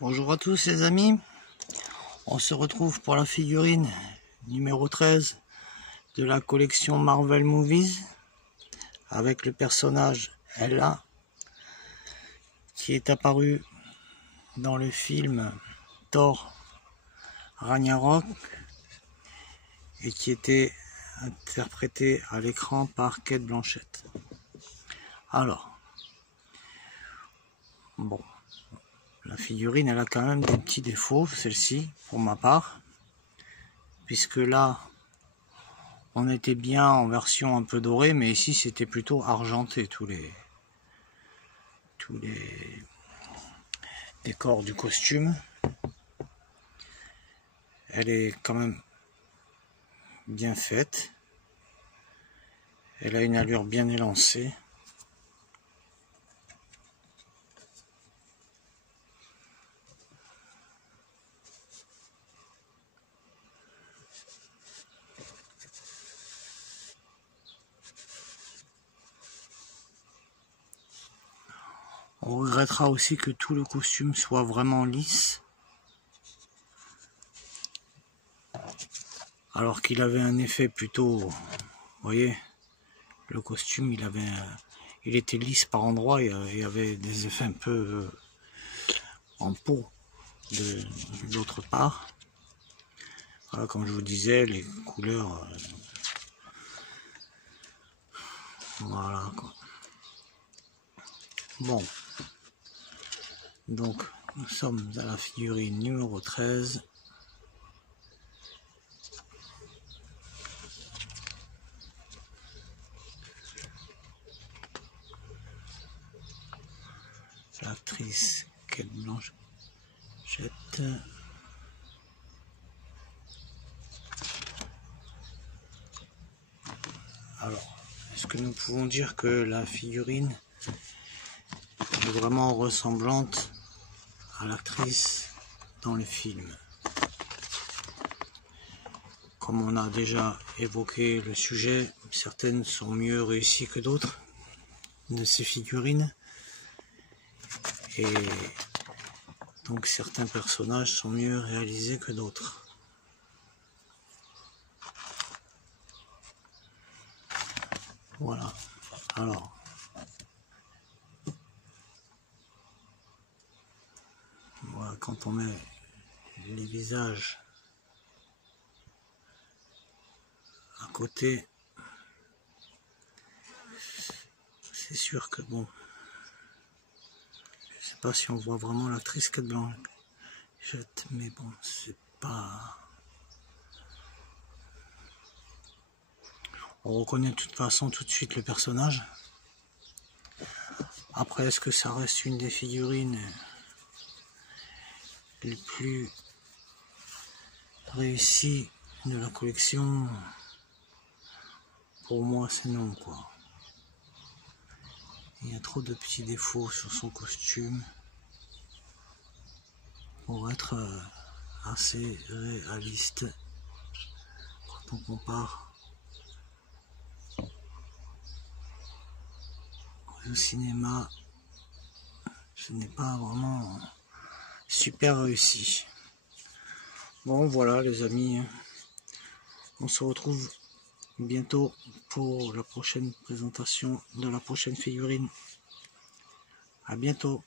Bonjour à tous les amis, on se retrouve pour la figurine numéro 13 de la collection Marvel Movies avec le personnage Ella qui est apparu dans le film Thor Ragnarok et qui était interprété à l'écran par Cate Blanchett. Alors, bon, la figurine elle a quand même des petits défauts, celle-ci pour ma part, puisque là on était bien en version un peu dorée, mais ici c'était plutôt argenté, tous les décors du costume. Elle est quand même bien faite, elle a une allure bien élancée. On regrettera aussi que tout le costume soit vraiment lisse, alors qu'il avait un effet plutôt, vous voyez, le costume il était lisse par endroits, il y avait des effets un peu en peau d'autre part. Voilà, comme je vous disais, les couleurs, voilà quoi. Bon, donc nous sommes à la figurine numéro 13. L'actrice Cate Blanchett. Alors, est-ce que nous pouvons dire que la figurine est vraiment ressemblante à l'actrice dans le film? Comme on a déjà évoqué le sujet, certaines sont mieux réussies que d'autres de ces figurines. Et donc certains personnages sont mieux réalisés que d'autres. Voilà. Alors, voilà, quand on met les visages à côté, c'est sûr que bon, je sais pas si on voit vraiment l'actrice Cate Blanchett, mais bon, c'est pas... On reconnaît de toute façon tout de suite le personnage. Après, est-ce que ça reste une des figurines les plus réussies de la collection? Pour moi, c'est non, quoi. Il y a trop de petits défauts sur son costume pour être assez réaliste quand on compare au cinéma. Ce n'est pas vraiment super réussi. Bon, voilà les amis, on se retrouve bientôt pour la prochaine présentation de la prochaine figurine. À bientôt.